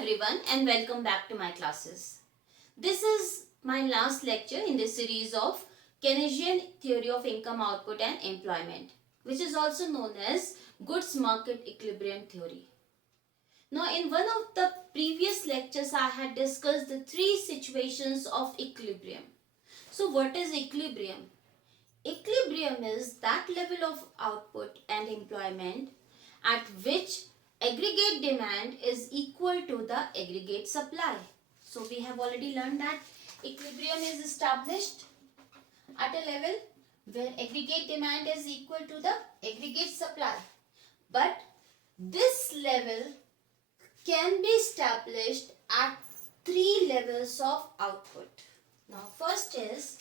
everyone and welcome back to my classes. This is my last lecture in this series of Keynesian theory of income output and employment, which is also known as goods market equilibrium theory. Now in one of the previous lectures I had discussed the three situations of equilibrium. So what is equilibrium? Equilibrium is that level of output and employment at which aggregate demand is equal to the aggregate supply. So we have already learned that equilibrium is established at a level where aggregate demand is equal to the aggregate supply. But this level can be established at three levels of output. Now first is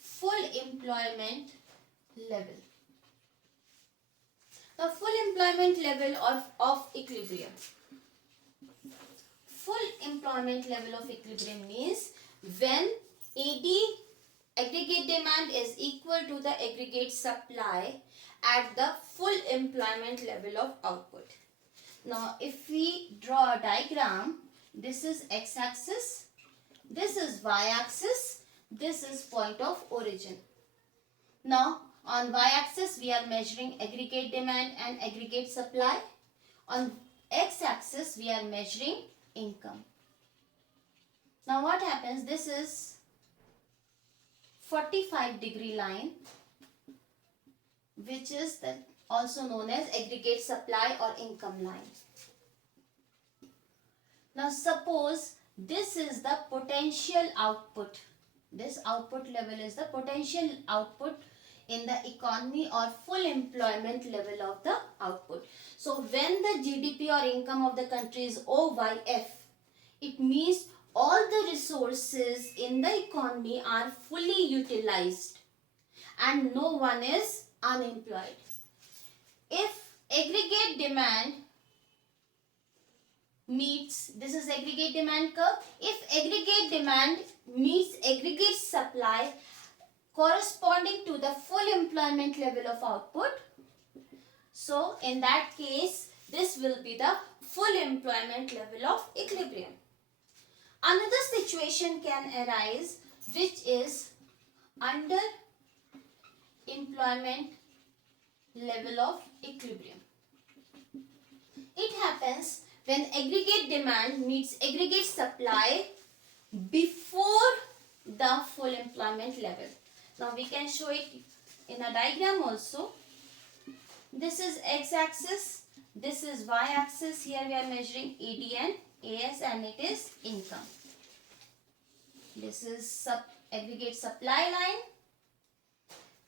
full employment level. The full employment level of equilibrium. Full employment level of equilibrium means when AD aggregate demand is equal to the aggregate supply at the full employment level of output. Now if we draw a diagram, this is x-axis, this is y-axis, this is point of origin. Now on y-axis we are measuring aggregate demand and aggregate supply. On x-axis we are measuring income. Now what happens, this is 45-degree line, which is also known as aggregate supply or income line. Now suppose this is the potential output. This output level is the potential output in the economy or full employment level of the output. So when the GDP or income of the country is OYF, it means all the resources in the economy are fully utilized and no one is unemployed. If aggregate demand meets, this is aggregate demand curve, if aggregate demand meets aggregate supply corresponding to the full employment level of output, so in that case this will be the full employment level of equilibrium. Another situation can arise which is under employment level of equilibrium. It happens when aggregate demand meets aggregate supply before the full employment level. Now we can show it in a diagram also. This is x-axis, this is y-axis. Here we are measuring AD and AS and it is income. This is aggregate supply line.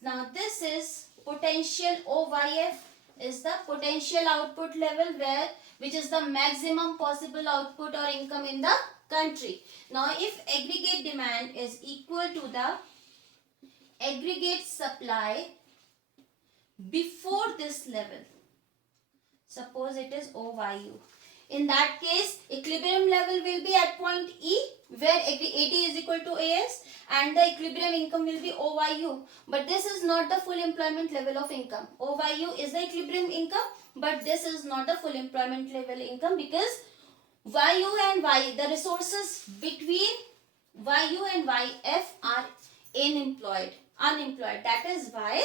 Now this is potential OYF, is the potential output level which is the maximum possible output or income in the country. Now if aggregate demand is equal to the aggregate supply before this level, suppose it is OYU, in that case equilibrium level will be at point E where AD is equal to AS and the equilibrium income will be OYU. But this is not the full employment level of income. OYU is the equilibrium income, but this is not the full employment level income because YU and Y, the resources between YU and YF are unemployed. That is why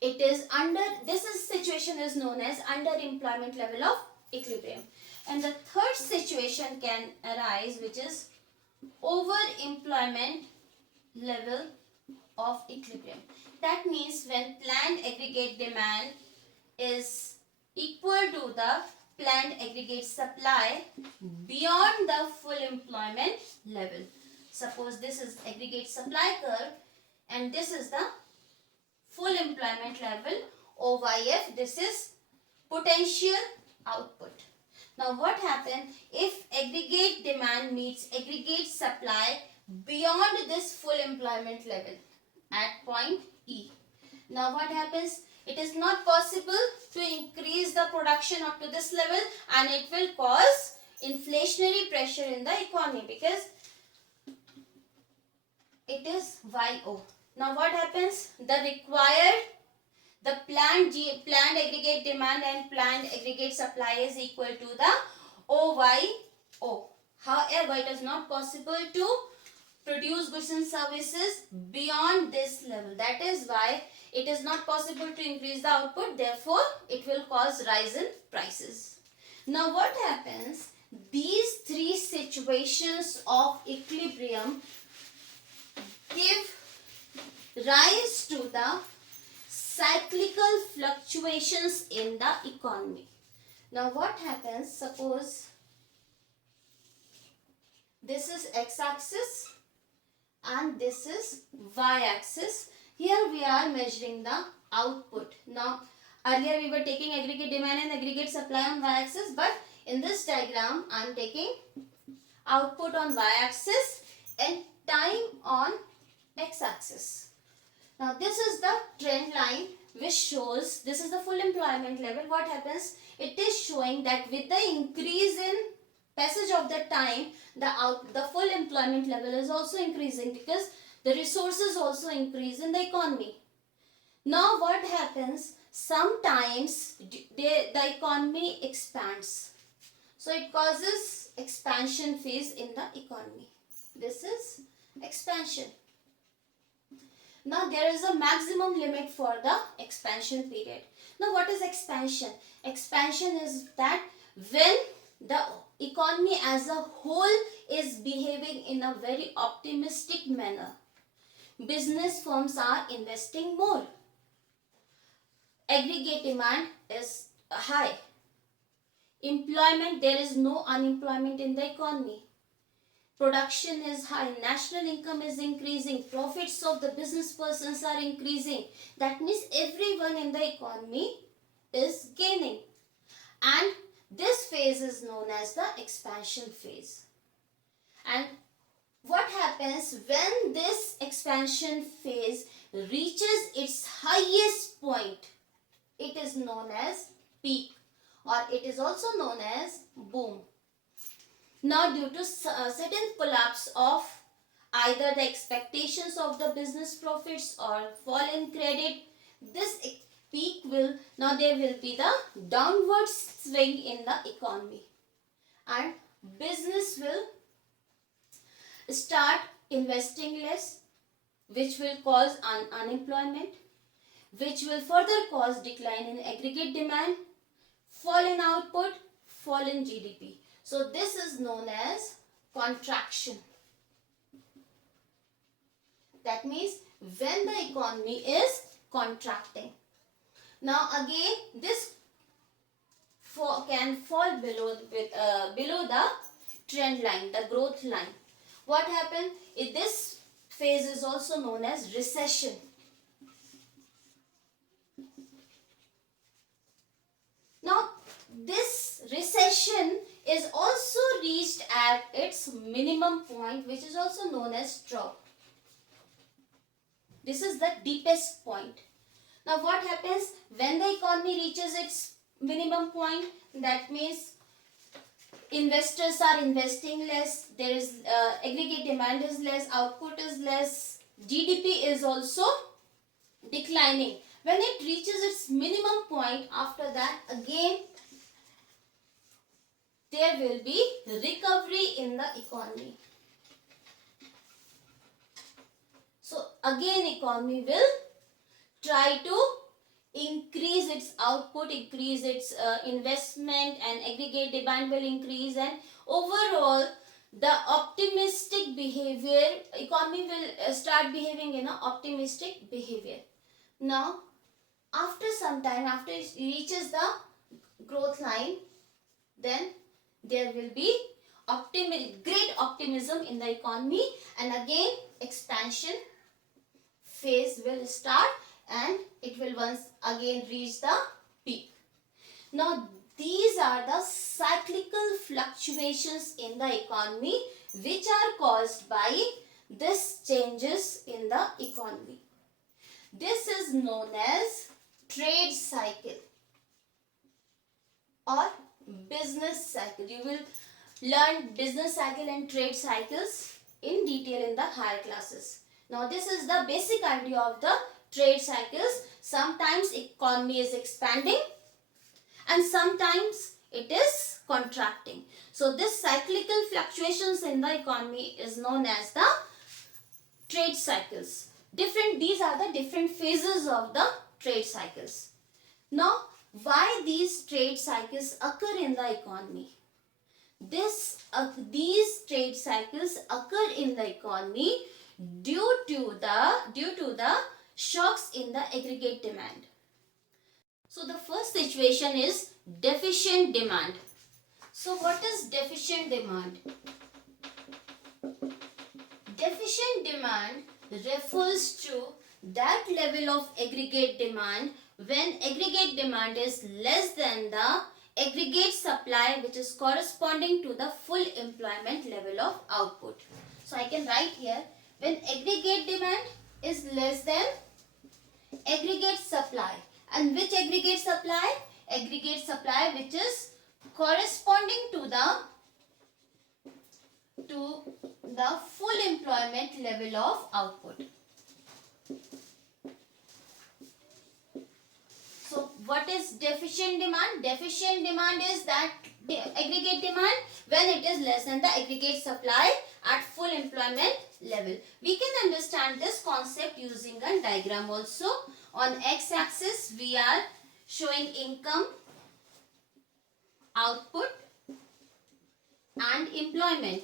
it is under, this situation is known as underemployment level of equilibrium. And the third situation can arise which is overemployment level of equilibrium. That means when planned aggregate demand is equal to the planned aggregate supply beyond the full employment level. Suppose this is aggregate supply curve and this is the full employment level OYF. This is potential output. Now what happens if aggregate demand meets aggregate supply beyond this full employment level at point E? Now what happens? It is not possible to increase the production up to this level and it will cause inflationary pressure in the economy because it is YO. Now what happens? The planned aggregate demand and planned aggregate supply is equal to the OYO. However, it is not possible to produce goods and services beyond this level. That is why it is not possible to increase the output. Therefore, it will cause rise in prices. Now, what happens? These three situations of equilibrium give rise to the cyclical fluctuations in the economy. Now, what happens? Suppose this is x-axis and this is y-axis. Here we are measuring the output. Now, earlier we were taking aggregate demand and aggregate supply on y-axis, but in this diagram I am taking output on y-axis and time on x-axis. Now, this is the trend line which shows this is the full employment level. What happens? It is showing that with the increase in passage of the time, the full employment level is also increasing because the resources also increase in the economy. Now, what happens? Sometimes the economy expands. So, it causes expansion phase in the economy. This is expansion. Now, there is a maximum limit for the expansion period. Now, what is expansion? Expansion is that when the economy as a whole is behaving in a very optimistic manner. Business firms are investing more. Aggregate demand is high. Employment, there is no unemployment in the economy. Production is high, national income is increasing, profits of the business persons are increasing. That means everyone in the economy is gaining. And this phase is known as the expansion phase. And what happens when this expansion phase reaches its highest point? It is known as peak, or it is also known as boom. Now, due to sudden collapse of either the expectations of the business profits or fall in credit, this peak will, now there will be the downward swing in the economy, and business will start investing less, which will cause unemployment, which will further cause decline in aggregate demand, fall in output, fall in GDP. So, this is known as contraction. That means when the economy is contracting. Now, again, this can fall below the trend line, the growth line. What happened? This phase is also known as recession. Now, this recession is also reached at its minimum point, which is also known as trough. This is the deepest point. Now, what happens when the economy reaches its minimum point? That means investors are investing less, there is aggregate demand is less, output is less, GDP is also declining. When it reaches its minimum point, after that again there will be recovery in the economy. So again economy will try to increase its output, increase its investment, and aggregate demand will increase, and overall the optimistic behavior, economy will start behaving in an optimistic behavior. Now after some time, after it reaches the growth line, then there will be great optimism in the economy, and again expansion phase will start and it will once again reach the peak. Now these are the cyclical fluctuations in the economy which are caused by these changes in the economy. This is known as trade cycle or business cycle. You will learn business cycle and trade cycles in detail in the higher classes. Now this is the basic idea of the trade cycles. Sometimes economy is expanding and sometimes it is contracting. So this cyclical fluctuations in the economy is known as the trade cycles. These are the different phases of the trade cycles. Now, why these trade cycles occur in the economy? These trade cycles occur in the economy due to the shocks in the aggregate demand. So the first situation is deficient demand. So what is deficient demand? Deficient demand refers to that level of aggregate demand when aggregate demand is less than the aggregate supply, which is corresponding to the full employment level of output. So I can write here, when aggregate demand is less than aggregate supply. And which aggregate supply? Aggregate supply which is corresponding to the full employment level of output. So what is deficient demand? Deficient demand is that aggregate demand when it is less than the aggregate supply at full employment level. We can understand this concept using a diagram also. On x-axis we are showing income, output and employment.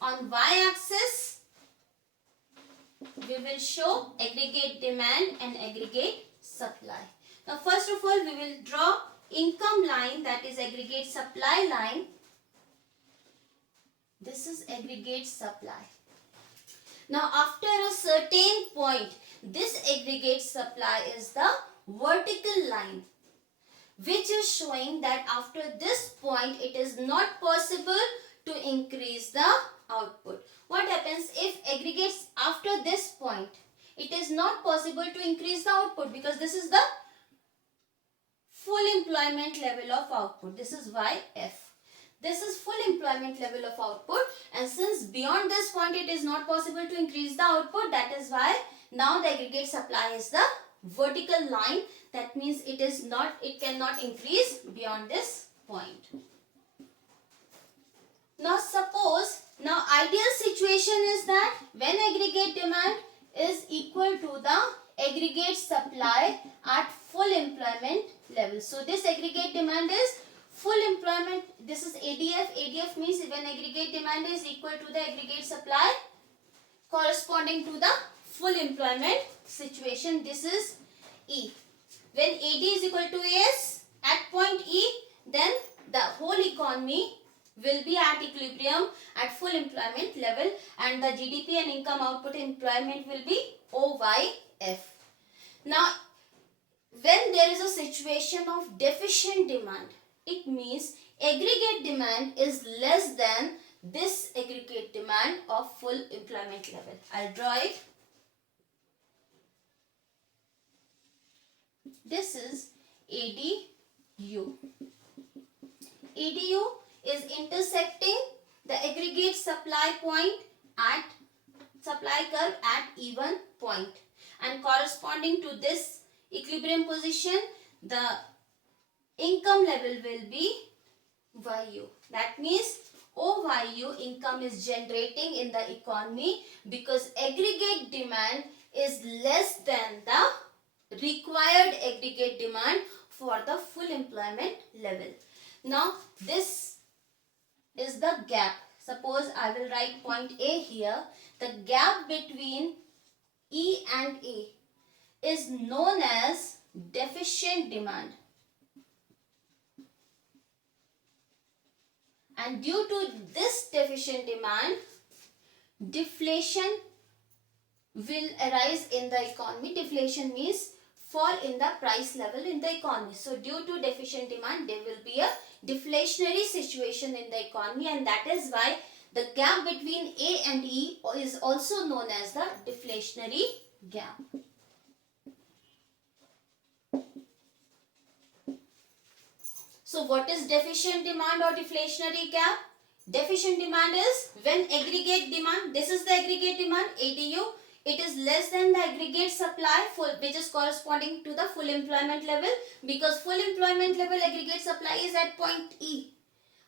On y-axis we will show aggregate demand and aggregate supply. Now first of all we will draw income line, that is aggregate supply line. This is aggregate supply. Now after a certain point, this aggregate supply is the vertical line, which is showing that after this point it is not possible to increase the output. What happens if aggregates after this point? It is not possible to increase the output because this is the full employment level of output. This is YF. This is full employment level of output, and since beyond this point it is not possible to increase the output, that is why now the aggregate supply is the vertical line. That means it cannot increase beyond this point. Now ideal situation is that when aggregate demand is equal to the aggregate supply at full employment level. So this aggregate demand is full employment. This is ADF. ADF means when aggregate demand is equal to the aggregate supply corresponding to the full employment situation. This is E. When AD is equal to AS at point E, then the whole economy will be at equilibrium at full employment level, and the GDP and income output employment will be OYF. Now, when there is a situation of deficient demand, it means aggregate demand is less than this aggregate demand of full employment level. I'll draw it. This is ADU. ADU is intersecting the aggregate supply point at supply curve at even point, and corresponding to this equilibrium position the income level will be YU. That means OYU income is generating in the economy because aggregate demand is less than the required aggregate demand for the full employment level. Now this is the gap. Suppose I will write point A here. The gap between E and A is known as deficient demand. And due to this deficient demand, deflation will arise in the economy. Deflation means fall in the price level in the economy. So due to deficient demand, there will be a deflationary situation in the economy, and that is why the gap between A and E is also known as the deflationary gap. So what is deficient demand or deflationary gap? Deficient demand is when aggregate demand, this is the aggregate demand ADU, it is less than the aggregate supply which is corresponding to the full employment level, because full employment level aggregate supply is at point E.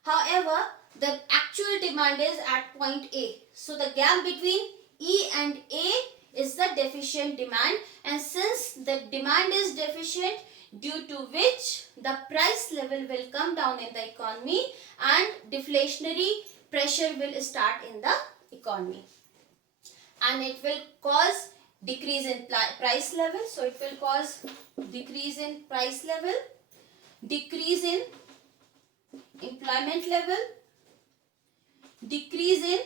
However, the actual demand is at point A. So the gap between E and A is the deficient demand, and since the demand is deficient, due to which the price level will come down in the economy and deflationary pressure will start in the economy, and it will cause decrease in price level. So it will cause decrease in price level, decrease in employment level, decrease in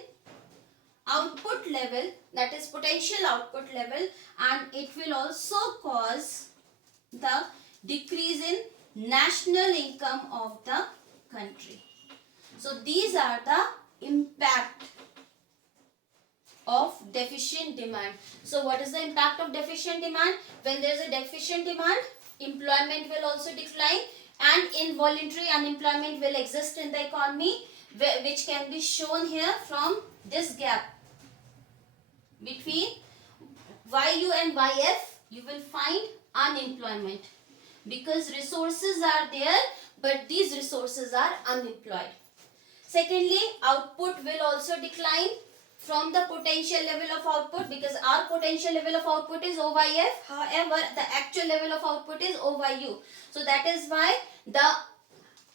output level, that is potential output level, and it will also cause the decrease in national income of the country. So these are the impact of deficient demand. So what is the impact of deficient demand? When there is a deficient demand, employment will also decline and involuntary unemployment will exist in the economy, which can be shown here from this gap between YU and YF. You will find unemployment because resources are there, but these resources are unemployed. Secondly, output will also decline from the potential level of output, because our potential level of output is OYF. However, the actual level of output is OYU. So that is why the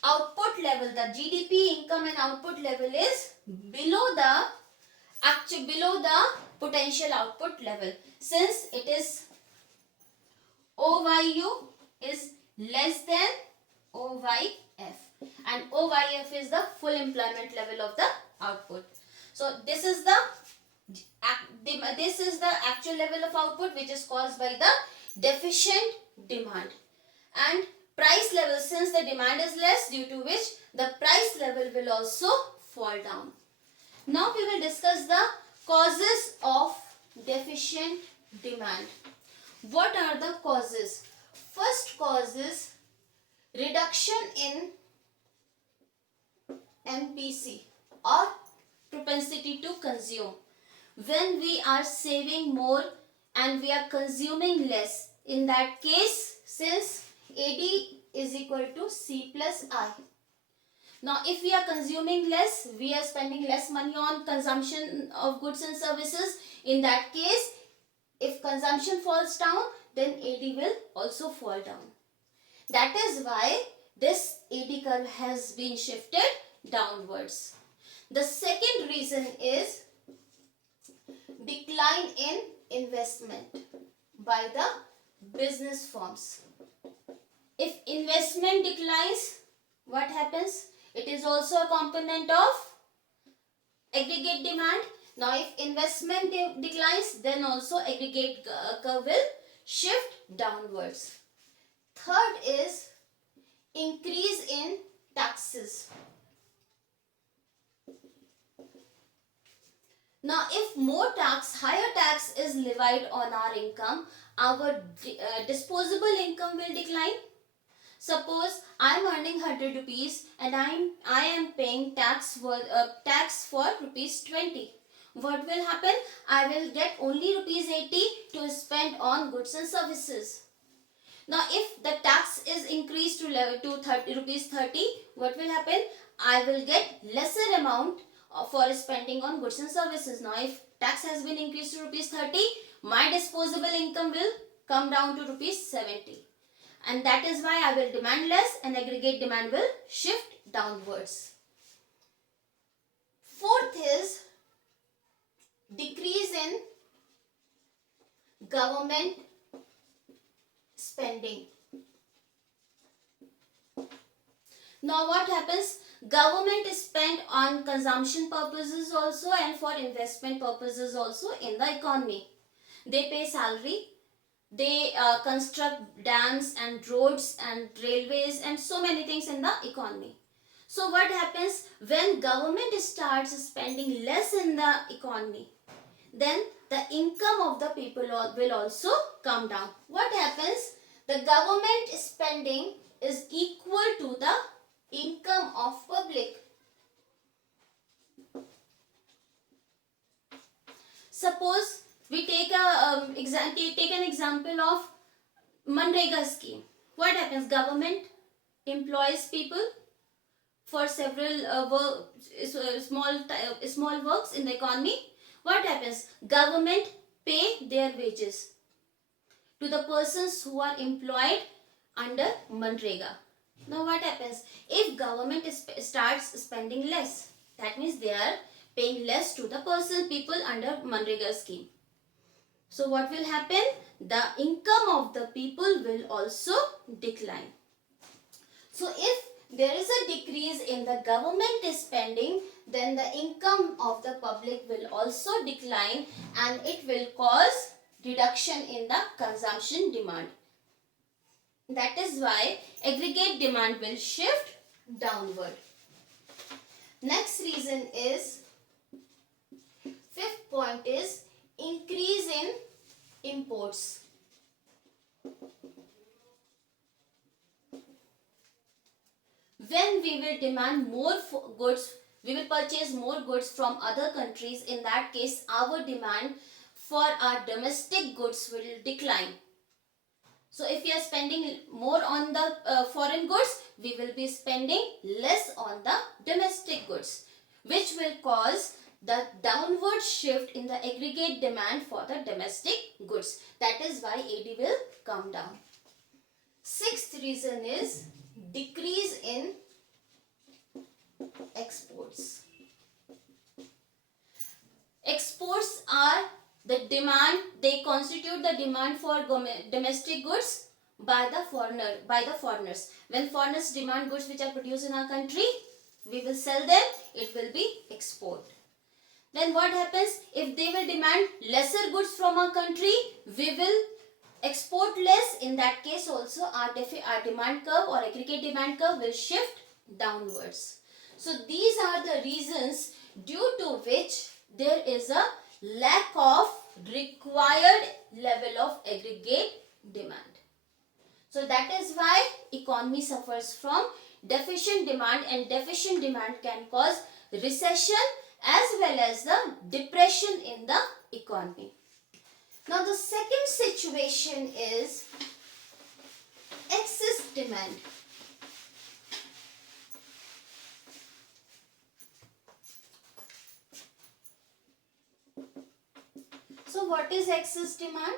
output level, the GDP income and output level is below the potential output level, since it is OYU is less than OYF, and OYF is the full employment level of the output. So this is the actual level of output, which is caused by the deficient demand, and price level, since the demand is less, due to which the price level will also fall down. Now we will discuss the causes of deficient demand. What are the causes? First cause is reduction in MPC, or propensity to consume. When we are saving more and we are consuming less, in that case, since AD is equal to C plus I. Now, if we are consuming less, we are spending less money on consumption of goods and services. In that case, if consumption falls down, then AD will also fall down. That is why this AD curve has been shifted downwards. The second reason is decline in investment by the business firms. If investment declines, what happens? It is also a component of aggregate demand. Now, if investment declines, then also aggregate curve will shift downwards. Third is increase in taxes. Now, if higher tax is levied on our income, our disposable income will decline. Suppose I am earning 100 rupees and I am paying tax for rupees 20. What will happen? I will get only rupees 80 to spend on goods and services. Now, if the tax is increased to rupees 30, what will happen? I will get lesser amount for spending on goods and services. Now, if tax has been increased to rupees 30, my disposable income will come down to rupees 70. And that is why I will demand less and aggregate demand will shift downwards. Fourth is decrease in government spending. Now what happens? Government is spent on consumption purposes also and for investment purposes also in the economy. They pay salary, they construct dams and roads and railways and so many things in the economy. So what happens when government starts spending less in the economy? Then the income of the people will also come down. What happens? The government spending is equal to the income of public. Suppose we take an example of Manrega scheme. What happens? Government employs people for several small works in the economy, what happens? Government pay their wages to the persons who are employed under Manrega. Now what happens? If government starts spending less, that means they are paying less to the people under Manrega scheme. So what will happen? The income of the people will also decline. So if there is a decrease in the government spending, then the income of the public will also decline, and it will cause reduction in the consumption demand. That is why aggregate demand will shift downward. Next reason is, fifth point is increase in imports. When we will demand more goods, we will purchase more goods from other countries. In that case, our demand for our domestic goods will decline. So if we are spending more on the foreign goods, we will be spending less on the domestic goods, which will cause the downward shift in the aggregate demand for the domestic goods. That is why AD will come down. Sixth reason is decrease in exports. Exports are the demand, they constitute the demand for domestic goods by the foreigners. When foreigners demand goods which are produced in our country, we will sell them, it will be export. Then what happens? If they will demand lesser goods from our country, we will export less. In that case also our demand curve or aggregate demand curve will shift downwards. So these are the reasons due to which there is a lack of required level of aggregate demand. So that is why economy suffers from deficient demand, and deficient demand can cause recession as well as the depression in the economy. Now the second situation is excess demand. So what is excess demand?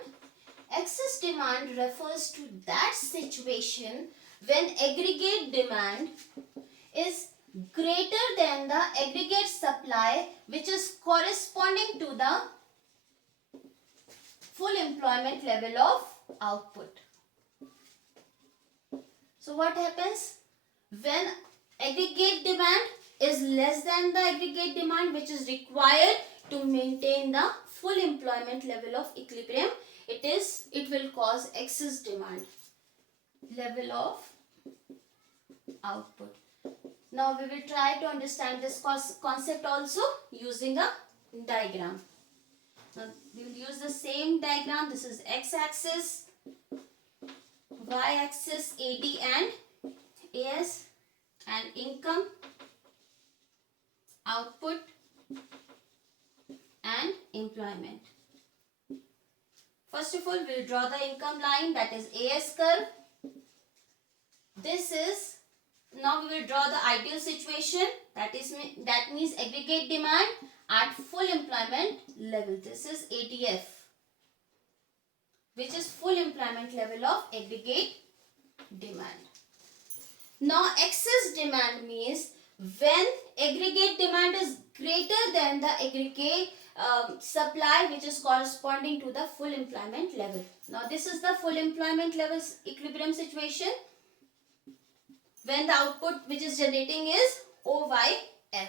Excess demand refers to that situation when aggregate demand is greater than the aggregate supply, which is corresponding to the full employment level of output. So what happens? When aggregate demand is less than the aggregate demand which is required to maintain the full employment level of equilibrium, it will cause excess demand level of output. Now we will try to understand this concept also using a diagram. Now we will use the same diagram. This is x-axis, y-axis AD and AS, and income, output and employment. First of all, we will draw the income line, that is AS curve. Now we will draw the ideal situation, that means aggregate demand at full employment level. This is ATF, which is full employment level of aggregate demand. Now excess demand means when aggregate demand is greater than the aggregate supply, which is corresponding to the full employment level. Now this is the full employment level equilibrium situation when the output which is generating is OYF.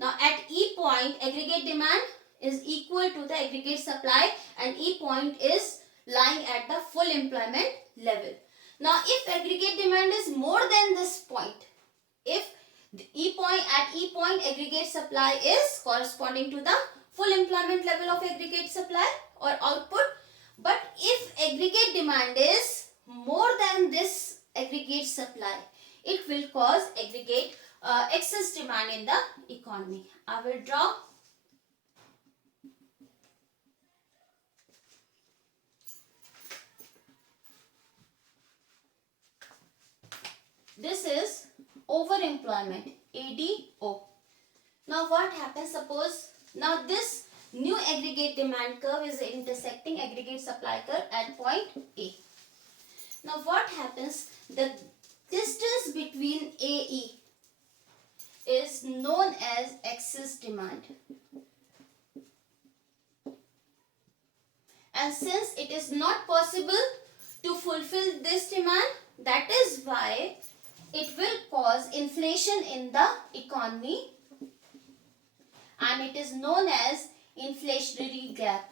Now at E point, aggregate demand is equal to the aggregate supply, and E point is lying at the full employment level. Now if aggregate demand is more than this point, if the at E point aggregate supply is corresponding to the full employment level of aggregate supply or output, but if aggregate demand is more than this aggregate supply, it will cause aggregate excess demand in the economy. I will draw this is overemployment. ADO. Now what happens? Suppose now this new aggregate demand curve is intersecting aggregate supply curve at point A. Now what happens? The distance between AE is known as excess demand. And since it is not possible to fulfill this demand, that is why it will cause inflation in the economy, and it is known as inflationary gap.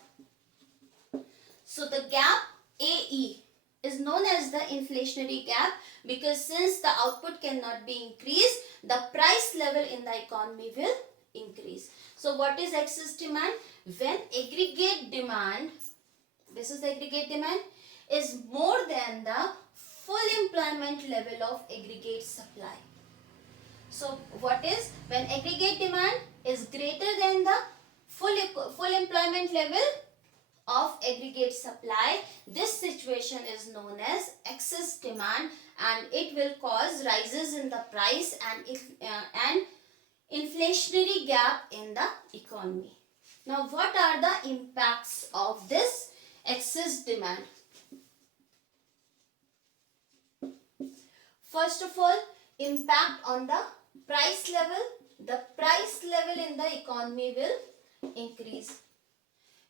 So the gap AE is known as the inflationary gap because since the output cannot be increased, the price level in the economy will increase. So what is excess demand? When aggregate demand, this is the aggregate demand, is more than the full employment level of aggregate supply. So what is? When aggregate demand is greater than the full employment level of aggregate supply, this situation is known as excess demand, and it will cause rises in the price and inflationary gap in the economy. Now what are the impacts of this excess demand? First of all, impact on the price level. The price level in the economy will increase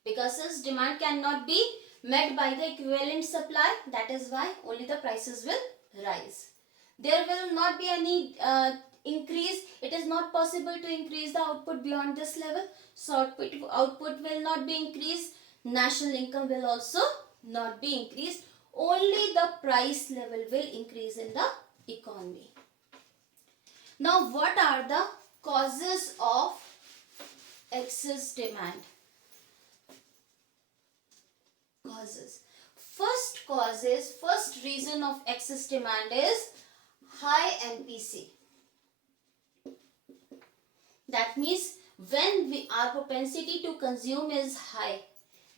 because since demand cannot be met by the equivalent supply, that is why only the prices will rise. There will not be any increase. It is not possible to increase the output beyond this level. So output will not be increased. National income will also not be increased. Only the price level will increase in the economy. Now what are the causes of excess demand? Causes. First reason of excess demand is high MPC. That means when our propensity to consume is high,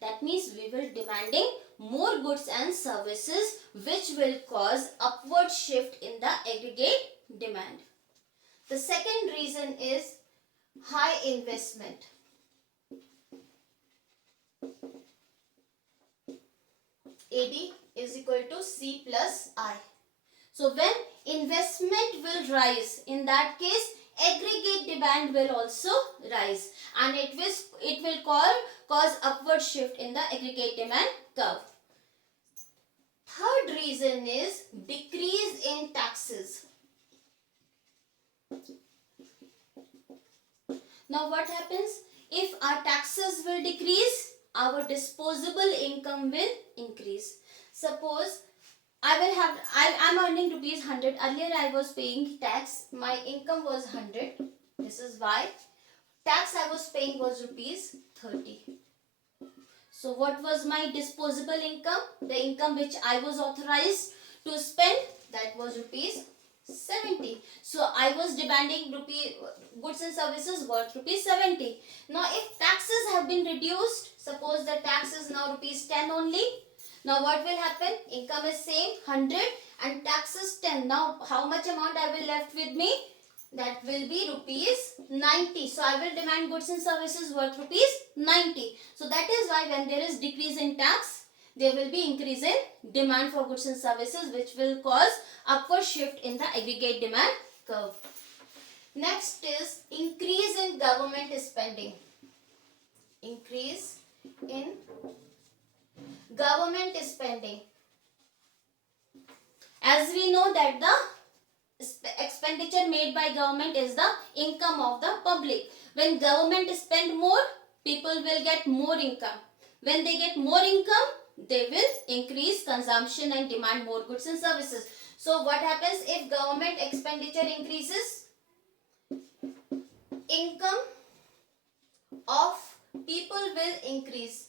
that means we will demanding more goods and services, which will cause upward shift in the aggregate demand. The second reason is high investment. AD is equal to C plus I. So when investment will rise, in that case aggregate demand will also rise, and it will cause upward shift in the aggregate demand curve. Third reason is decrease in taxes. Now what happens? If our taxes will decrease, our disposable income will increase. Suppose I'm earning rupees 100. Earlier I was paying tax. My income was 100. This is why tax I was paying was rupees 30. So what was my disposable income? The income which I was authorized to spend, that was rupees 70. So I was demanding goods and services worth rupees 70. Now if taxes have been reduced, suppose the tax is now rupees 10 only. Now what will happen? Income is same 100 and taxes 10. Now how much amount I will left with me? That will be rupees 90. So I will demand goods and services worth rupees 90. So that is why when there is decrease in tax, there will be increase in demand for goods and services, which will cause upward shift in the aggregate demand curve. Next is increase in government spending. Increase in government spending. As we know that the expenditure made by government is the income of the public. When government spend more, people will get more income. When they get more income, they will increase consumption and demand more goods and services. So what happens if government expenditure increases? Income of people will increase.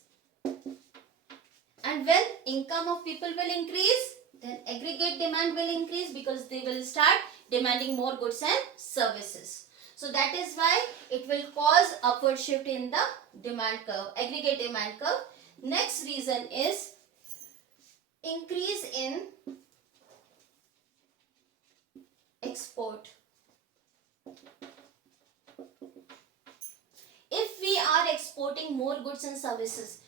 And when income of people will increase, then aggregate demand will increase because they will start demanding more goods and services. So that is why it will cause upward shift in the demand curve, aggregate demand curve. Next reason is increase in export. If we are exporting more goods and services,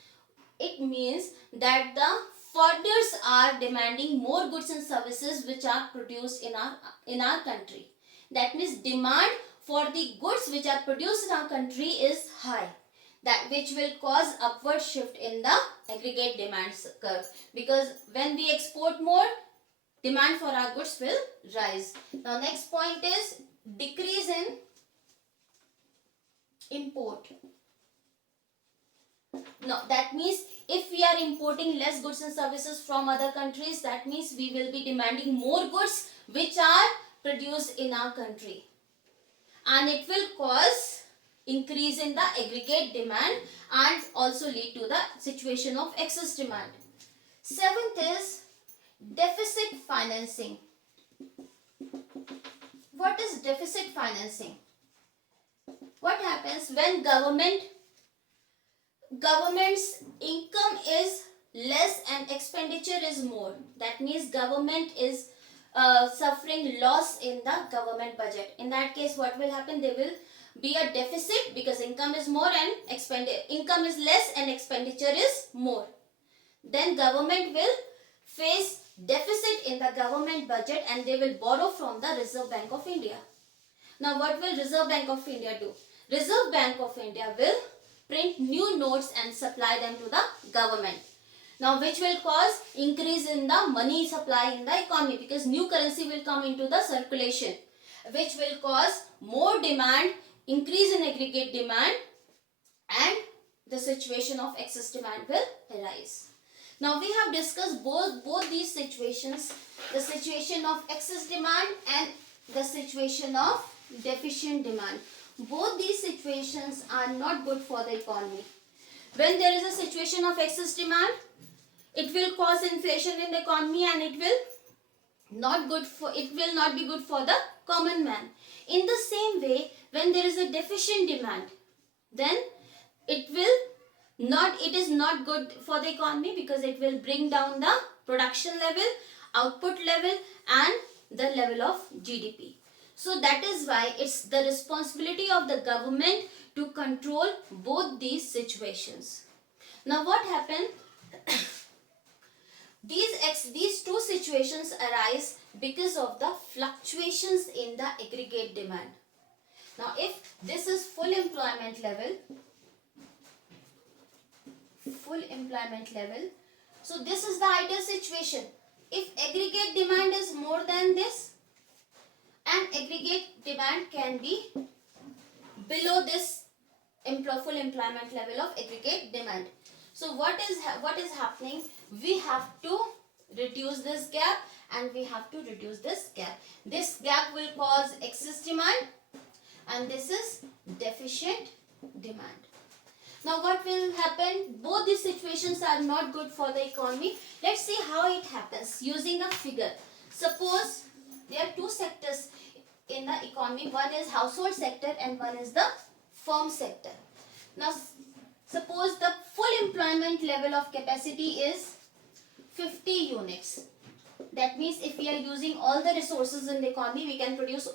it means that the foreigners are demanding more goods and services which are produced in our country. That means demand for the goods which are produced in our country is high, that which will cause upward shift in the aggregate demand curve, because when we export more, demand for our goods will rise. Now next point is decrease in import. No, that means if we are importing less goods and services from other countries, that means we will be demanding more goods which are produced in our country, and it will cause increase in the aggregate demand and also lead to the situation of excess demand. Seventh is deficit financing. What is deficit financing? What happens when government's income is less and expenditure is more? That means government is suffering loss in the government budget. In that case, what will happen? There will be a deficit because income is more and income is less and expenditure is more. Then government will face deficit in the government budget and they will borrow from the Reserve Bank of India. Now what will Reserve Bank of India do? Reserve Bank of India will print new notes and supply them to the government. Now which will cause increase in the money supply in the economy, because new currency will come into the circulation, which will cause more demand, increase in aggregate demand, and the situation of excess demand will arise. Now we have discussed both these situations, the situation of excess demand and the situation of deficient demand. Both these situations are not good for the economy. When there is a situation of excess demand, it will cause inflation in the economy and it will not be good for the common man. In the same way, when there is a deficient demand, then it is not good for the economy, because it will bring down the production level, output level, and the level of GDP. So that is why it's the responsibility of the government to control both these situations. Now what happened? These two situations arise because of the fluctuations in the aggregate demand. Now if this is full employment level, so this is the ideal situation. If aggregate demand is more than this, and aggregate demand can be below this full employment level of aggregate demand. So what is happening? We have to reduce this gap and we have to reduce this gap. This gap will cause excess demand and this is deficient demand. Now what will happen? Both these situations are not good for the economy. Let's see how it happens using a figure. Suppose there are two sectors in the economy. One is household sector and one is the firm sector. Now suppose the full employment level of capacity is 50 units. That means if we are using all the resources in the economy, we can produce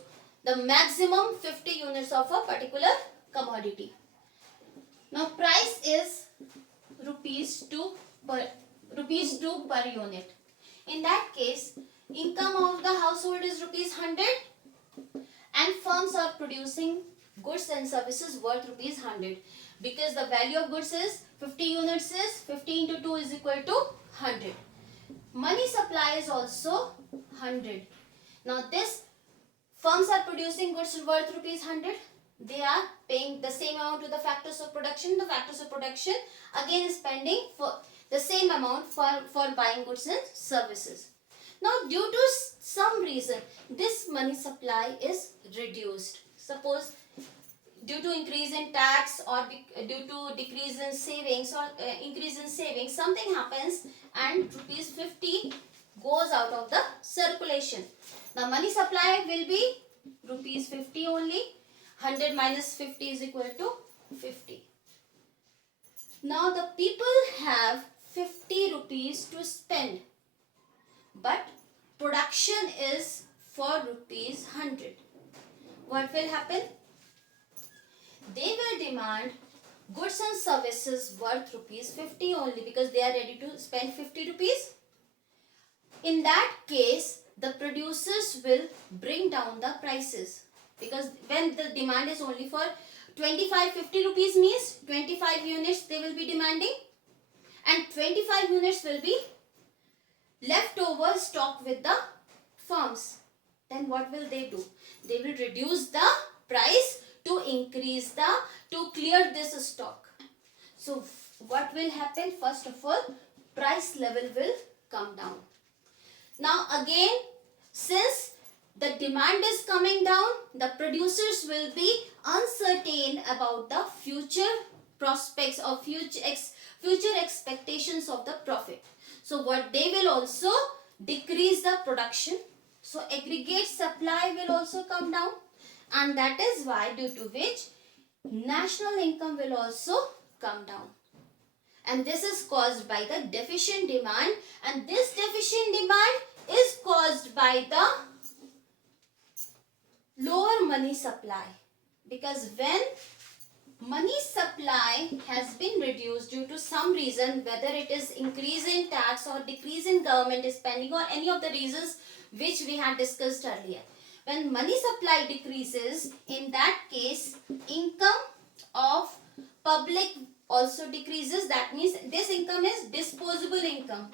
the maximum 50 units of a particular commodity. Now price is rupees 2 per unit. In that case, income of the household is rupees 100 and firms are producing goods and services worth rupees 100, because the value of goods is 50 units is 50 into 2 is equal to 100. Money supply is also 100. Now this firms are producing goods worth rupees 100. They are paying the same amount to the factors of production. The factors of production again is spending for the same amount for buying goods and services. Now due to some reason, this money supply is reduced. Suppose due to increase in tax or due to decrease in savings or increase in savings, something happens and rupees 50 goes out of the circulation. Now money supply will be rupees 50 only. 100 minus 50 is equal to 50. Now the people have 50 rupees to spend, but production is for rupees 100. what will happen? They will demand goods and services worth rupees 50 only because they are ready to spend 50 rupees. In that case, the producers will bring down the prices, because when the demand is only for 25-50 rupees means 25 units they will be demanding, and 25 units will be leftover stock with the firms. Then what will they do? They will reduce the price to clear this stock. So what will happen? First of all, price level will come down. Now again, since the demand is coming down, the producers will be uncertain about the future prospects or future expectations of the profit. So what they will also decrease the production. So aggregate supply will also come down, and that is why, due to which national income will also come down. And this is caused by the deficient demand, and this deficient demand is caused by the lower money supply, because when money supply has been reduced due to some reason, whether it is increase in tax or decrease in government spending or any of the reasons which we had discussed earlier, when money supply decreases, in that case income of public also decreases. That means this income is disposable income.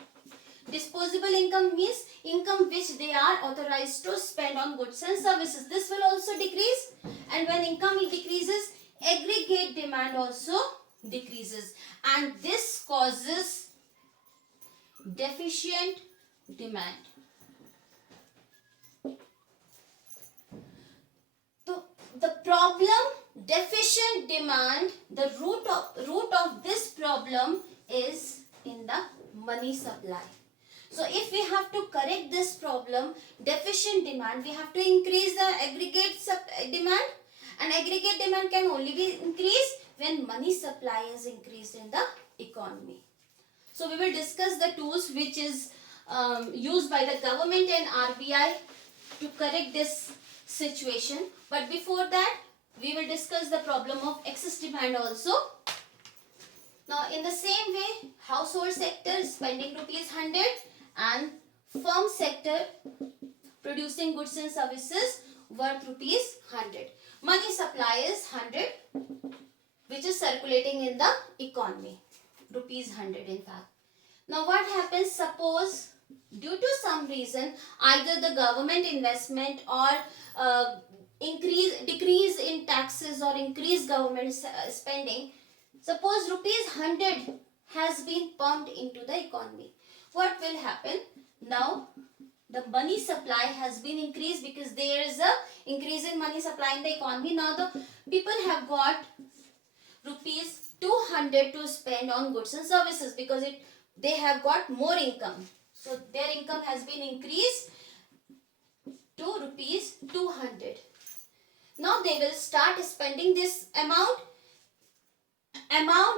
Disposable income means income which they are authorized to spend on goods and services. This will also decrease, and when income decreases, aggregate demand also decreases, and this causes deficient demand. So the problem, deficient demand, the root of this problem is in the money supply. So if we have to correct this problem, deficient demand, we have to increase the aggregate demand, and aggregate demand can only be increased when money supply is increased in the economy. So we will discuss the tools which is used by the government and RBI to correct this situation. But before that, we will discuss the problem of excess demand also. Now in the same way, household sector spending rupees 100 and firm sector producing goods and services worth rupees 100. Money supply is 100, which is circulating in the economy, rupees 100 in fact. Now what happens, suppose due to some reason, either the government investment or decrease in taxes or increase government spending, suppose rupees 100 has been pumped into the economy. What will happen? Now the money supply has been increased because there is a increase in money supply in the economy. Now the people have got rupees 200 to spend on goods and services because they have got more income. So their income has been increased to rupees 200. Now they will start spending this amount.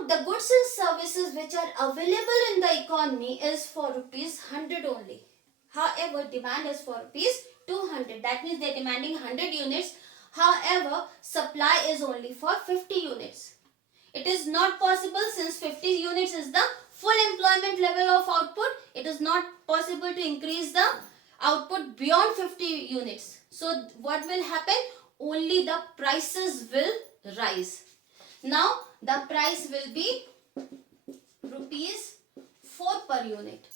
The goods and services which are available in the economy is for rupees 100 only. However, demand is for rupees 200. That means they are demanding 100 units. However, supply is only for 50 units. It is not possible, since 50 units is the full employment level of output. It is not possible to increase the output beyond 50 units. So what will happen? Only the prices will rise. Now the price will be rupees 4 per unit.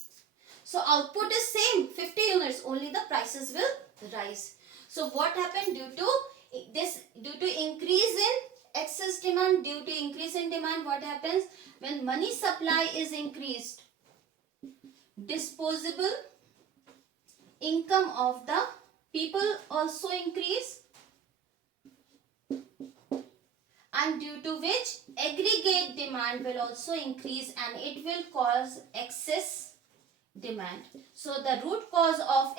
So output is same, 50 units, only the prices will rise. So what happened due to increase in excess demand, due to increase in demand, what happens? When money supply is increased, disposable income of the people also increase, and due to which aggregate demand will also increase, and it will cause excess demand. So the root cause of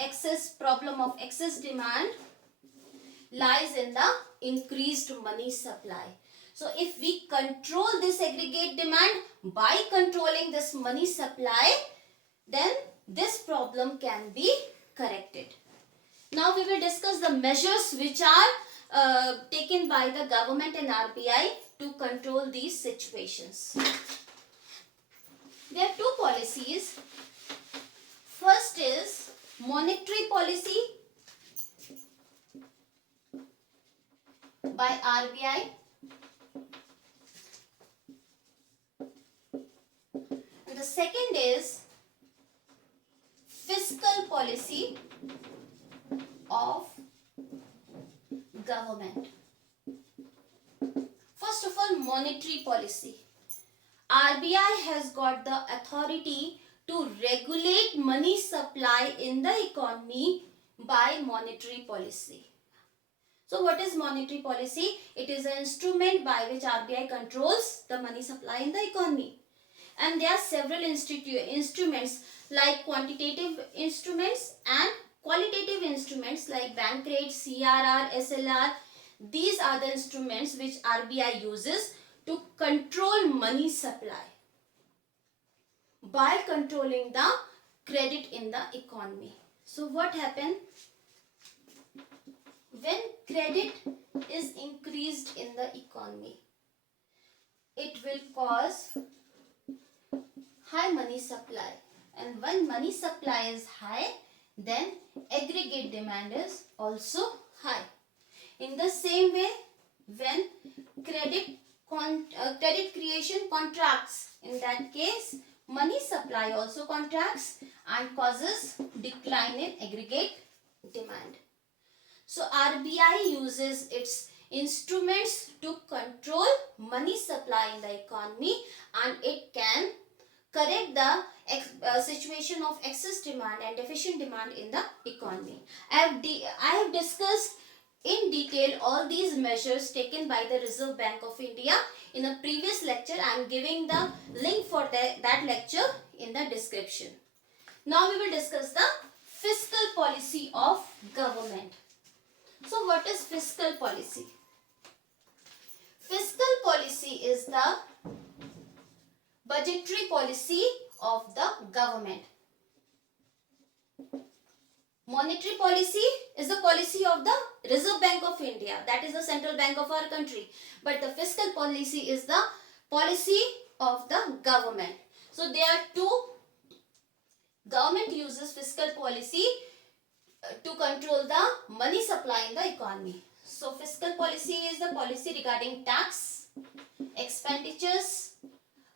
problem of excess demand lies in the increased money supply. So if we control this aggregate demand by controlling this money supply, then this problem can be corrected. Now we will discuss the measures which are taken by the government and RBI to control these situations. There are two policies. First is monetary policy by RBI. And the second is fiscal policy of government. First of all, monetary policy. RBI has got the authority to regulate money supply in the economy by monetary policy. So what is monetary policy? It is an instrument by which RBI controls the money supply in the economy. And there are several instruments like quantitative instruments and qualitative instruments like bank rate, CRR, SLR. These are the instruments which RBI uses to control money supply by controlling the credit in the economy. So what happens? When credit is increased in the economy, it will cause high money supply. And when money supply is high, then aggregate demand is also high. In the same way, when credit creation contracts, in that case, money supply also contracts and causes decline in aggregate demand. So RBI uses its instruments to control money supply in the economy, and it can correct the situation of excess demand and deficient demand in the economy. I have discussed in detail all these measures taken by the Reserve Bank of India in a previous lecture. I am giving the link for that lecture in the description. Now we will discuss the fiscal policy of government. So what is fiscal policy? Fiscal policy is the budgetary policy of the government. Monetary policy is the policy of the Reserve Bank of India, that is the central bank of our country. But the fiscal policy is the policy of the government. So there are two. Government uses fiscal policy to control the money supply in the economy. So fiscal policy is the policy regarding tax, expenditures,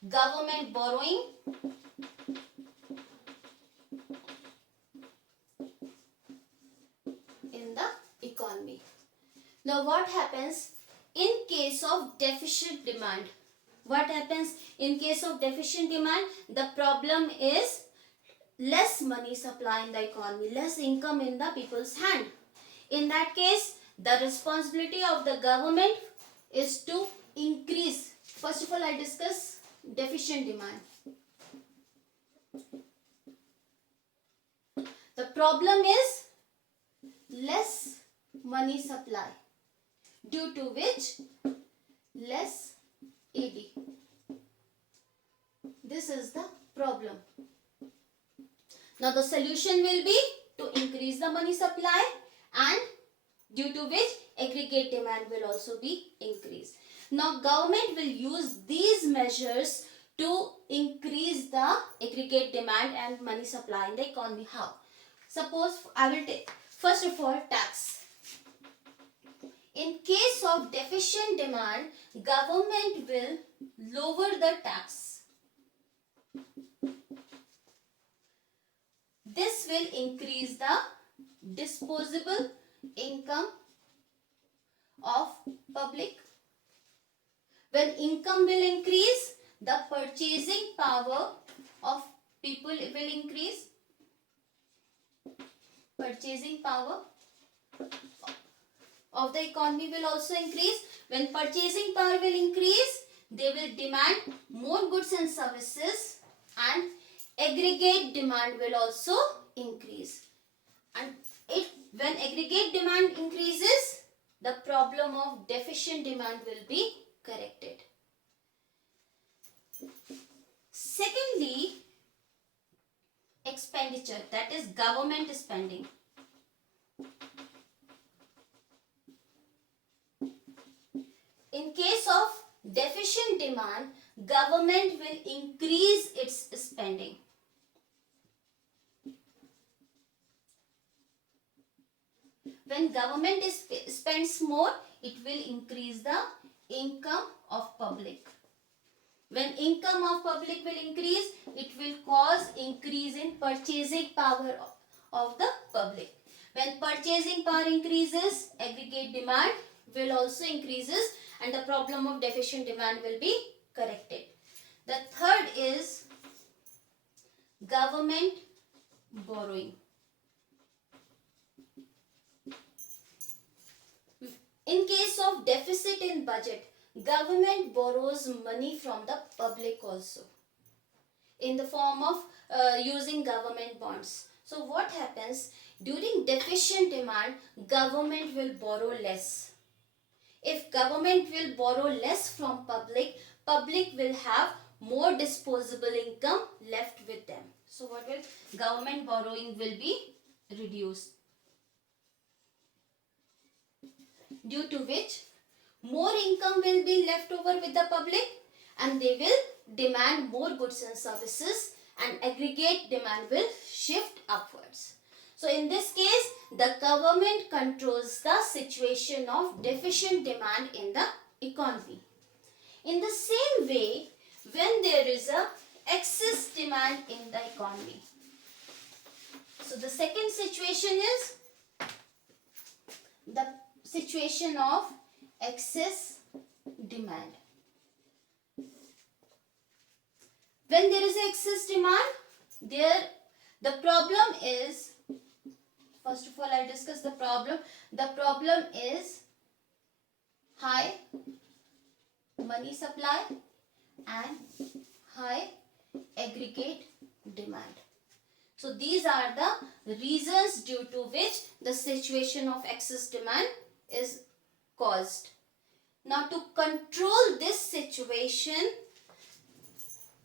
government borrowing, in the economy. Now what happens in case of deficient demand? What happens in case of deficient demand? The problem is less money supply in the economy, less income in the people's hand. In that case, the responsibility of the government is to increase. First of all, I discuss deficient demand. The problem is less money supply, due to which less AD. This is the problem. Now the solution will be to increase the money supply, and due to which aggregate demand will also be increased. Now government will use these measures to increase the aggregate demand and money supply in the economy. How? Suppose I will take first of all tax. In case of deficient demand, government will lower the tax. This will increase the disposable income of public. When income will increase, the purchasing power of people will increase. Purchasing power of the economy will also increase. When purchasing power will increase, they will demand more goods and services, and aggregate demand will also increase. And when aggregate demand increases, the problem of deficient demand will be corrected. Secondly, expenditure, that is government spending. of deficient demand, government will increase its spending. When government spends more, it will increase the income of public. When income of public will increase, it will cause increase in purchasing power of the public. When purchasing power increases, aggregate demand will also increases and the problem of deficient demand will be corrected. The third is government borrowing. In case of deficit in budget, government borrows money from the public also in the form of using government bonds. So what happens during deficient demand, government will borrow less. If government will borrow less from public, public will have more disposable income left with them. So what will government borrowing will be reduced, due to which more income will be left over with the public and they will demand more goods and services and aggregate demand will shift upwards. So in this case, the government controls the situation of deficient demand in the economy. In the same way, when there is a excess demand in the economy. So the second situation is the situation of excess demand. When there is excess demand, the problem is, first of all I'll discuss the problem. The problem is high money supply and high aggregate demand. So these are the reasons due to which the situation of excess demand is caused. Now to control this situation,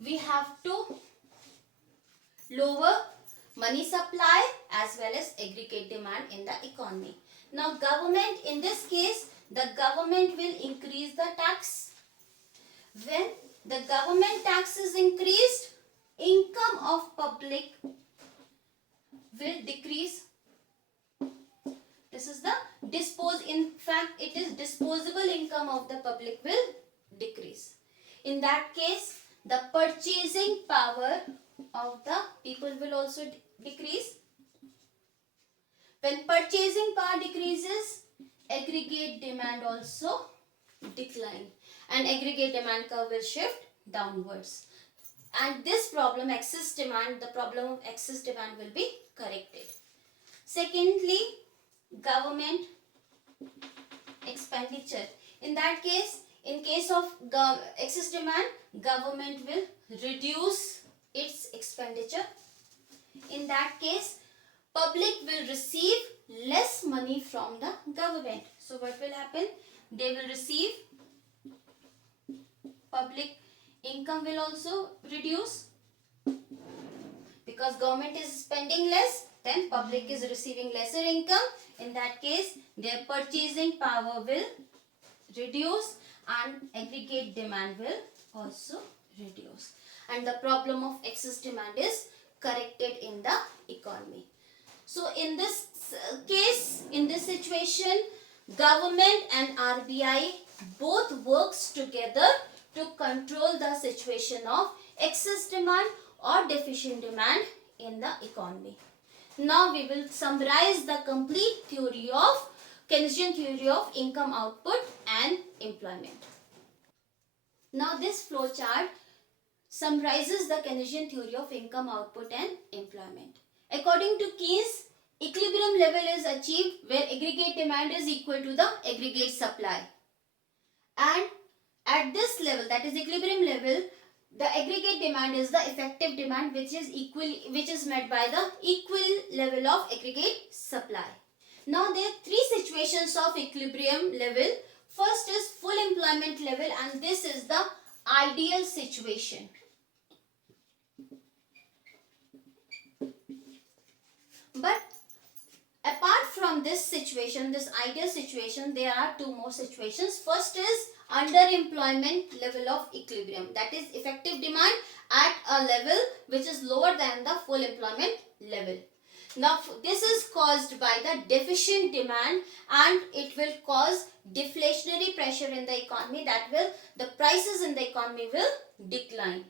we have to lower money supply as well as aggregate demand in the economy. Now government, in this case, the government will increase the tax. When the government tax is increased, income of public will decrease. This is the in fact it is disposable income of the public will decrease. In that case, the purchasing power of the people will also decrease. When purchasing power decreases, aggregate demand also decline and aggregate demand curve will shift downwards. And this problem, excess demand, the problem of excess demand will be corrected. Secondly, government expenditure. In that case, in case of excess demand, government will reduce its expenditure. In that case, public will receive less money from the government. So what will happen? They will receive, public income will also reduce because government is spending less, then public is receiving lesser income. In that case, their purchasing power will reduce and aggregate demand will also reduce. And the problem of excess demand is corrected in the economy. So in this case, in this situation, government and RBI both works together to control the situation of excess demand or deficient demand in the economy. Now we will summarize the complete theory of Keynesian theory of income output and employment. Now this flowchart summarizes the Keynesian theory of income output and employment. According to Keynes, equilibrium level is achieved where aggregate demand is equal to the aggregate supply. And at this level, that is equilibrium level, the aggregate demand is the effective demand which is met by the equal level of aggregate supply. Now there are three situations of equilibrium level. First is full employment level and this is the ideal situation. But apart from this situation, this ideal situation, there are two more situations. First is underemployment level of equilibrium. That is effective demand at a level which is lower than the full employment level. Now this is caused by the deficient demand and it will cause deflationary pressure in the economy. That will, the prices in the economy will decline.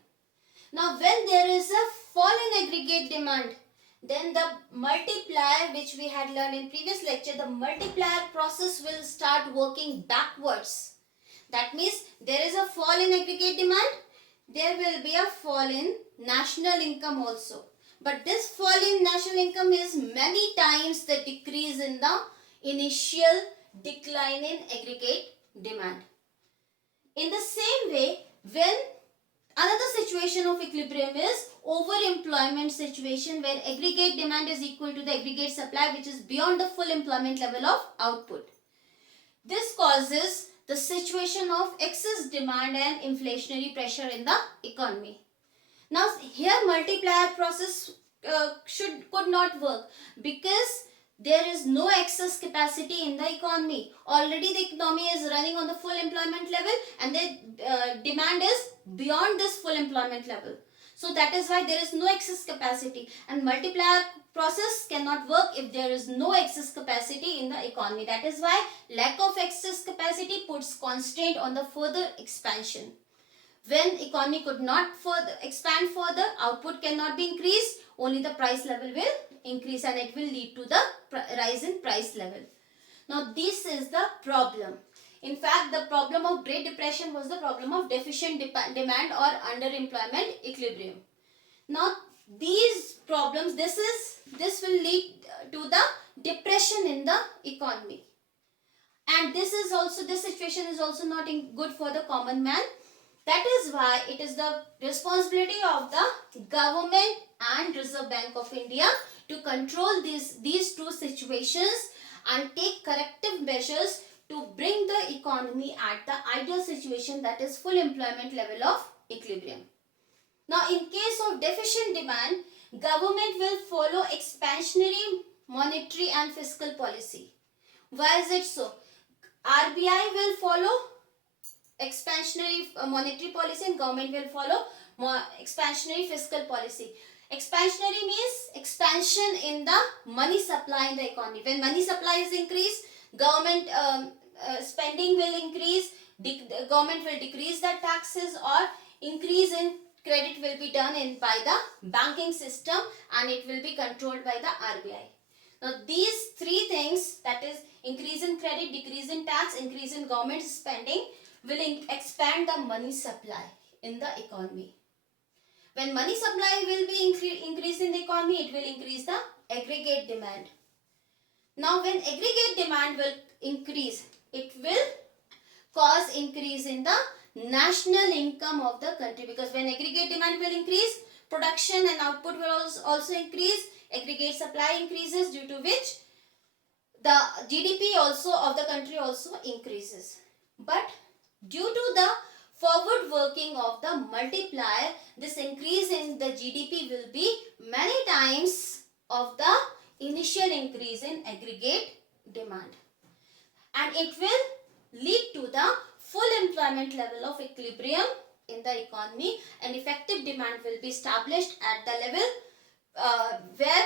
Now when there is a fall in aggregate demand, then the multiplier, which we had learned in previous lecture, the multiplier process will start working backwards. That means there is a fall in aggregate demand, there will be a fall in national income also. But this fall in national income is many times the decrease in the initial decline in aggregate demand. In the same way, when another situation of equilibrium is overemployment situation, where aggregate demand is equal to the aggregate supply, which is beyond the full employment level of output. This causes the situation of excess demand and inflationary pressure in the economy. Now here multiplier process could not work because there is no excess capacity in the economy. Already the economy is running on the full employment level and the demand is beyond this full employment level. So that is why there is no excess capacity, and multiplier process cannot work if there is no excess capacity in the economy. That is why lack of excess capacity puts constraint on the further expansion. When economy could not expand further, output cannot be increased, only the price level will increase and it will lead to the rise in price level. Now this is the problem. In fact, the problem of Great Depression was the problem of deficient demand or underemployment equilibrium. Now these problems, this will lead to the depression in the economy. And this situation is also not good for the common man. That is why it is the responsibility of the government and Reserve Bank of India to control these two situations and take corrective measures to bring the economy at the ideal situation, that is full employment level of equilibrium. Now in case of deficient demand, government will follow expansionary monetary and fiscal policy. Why is it so? RBI will follow expansionary monetary policy and government will follow expansionary fiscal policy. Expansionary means expansion in the money supply in the economy. When money supply is increased, government spending will increase, the government will decrease the taxes or increase in credit will be done by the banking system and it will be controlled by the RBI. Now these three things, that is increase in credit, decrease in tax, increase in government spending, will expand the money supply in the economy. When money supply will be increased in the economy, it will increase the aggregate demand. Now when aggregate demand will increase, it will cause increase in the national income of the country, because when aggregate demand will increase, production and output will also increase, aggregate supply increases, due to which the GDP also of the country also increases. But due to the forward working of the multiplier, this increase in the GDP will be many times of the initial increase in aggregate demand, and it will lead to the full employment level of equilibrium in the economy, and effective demand will be established at the level where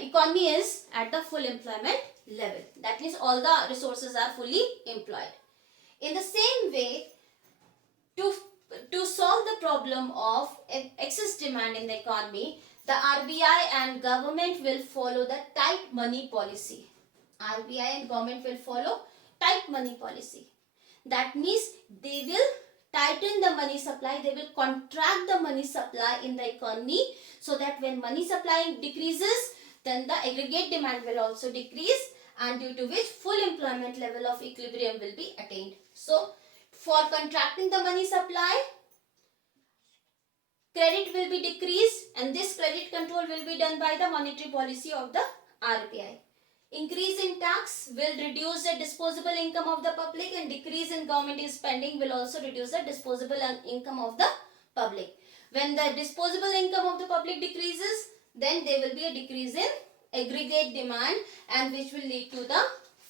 economy is at the full employment level. That means all the resources are fully employed. In the same way, to solve the problem of excess demand in the economy, the RBI and government will follow the tight money policy. RBI and government will follow tight money policy. That means they will tighten the money supply, they will contract the money supply in the economy, so that when money supply decreases, then the aggregate demand will also decrease, and due to which full employment level of equilibrium will be attained. So for contracting the money supply, credit will be decreased, and this credit control will be done by the monetary policy of the RBI. Increase in tax will reduce the disposable income of the public, and decrease in government spending will also reduce the disposable income of the public. When the disposable income of the public decreases, then there will be a decrease in aggregate demand, and which will lead to the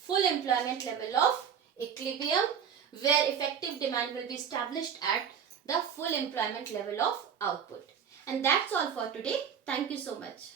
full employment level of equilibrium, where effective demand will be established at the full employment level of output. And that's all for today. Thank you so much.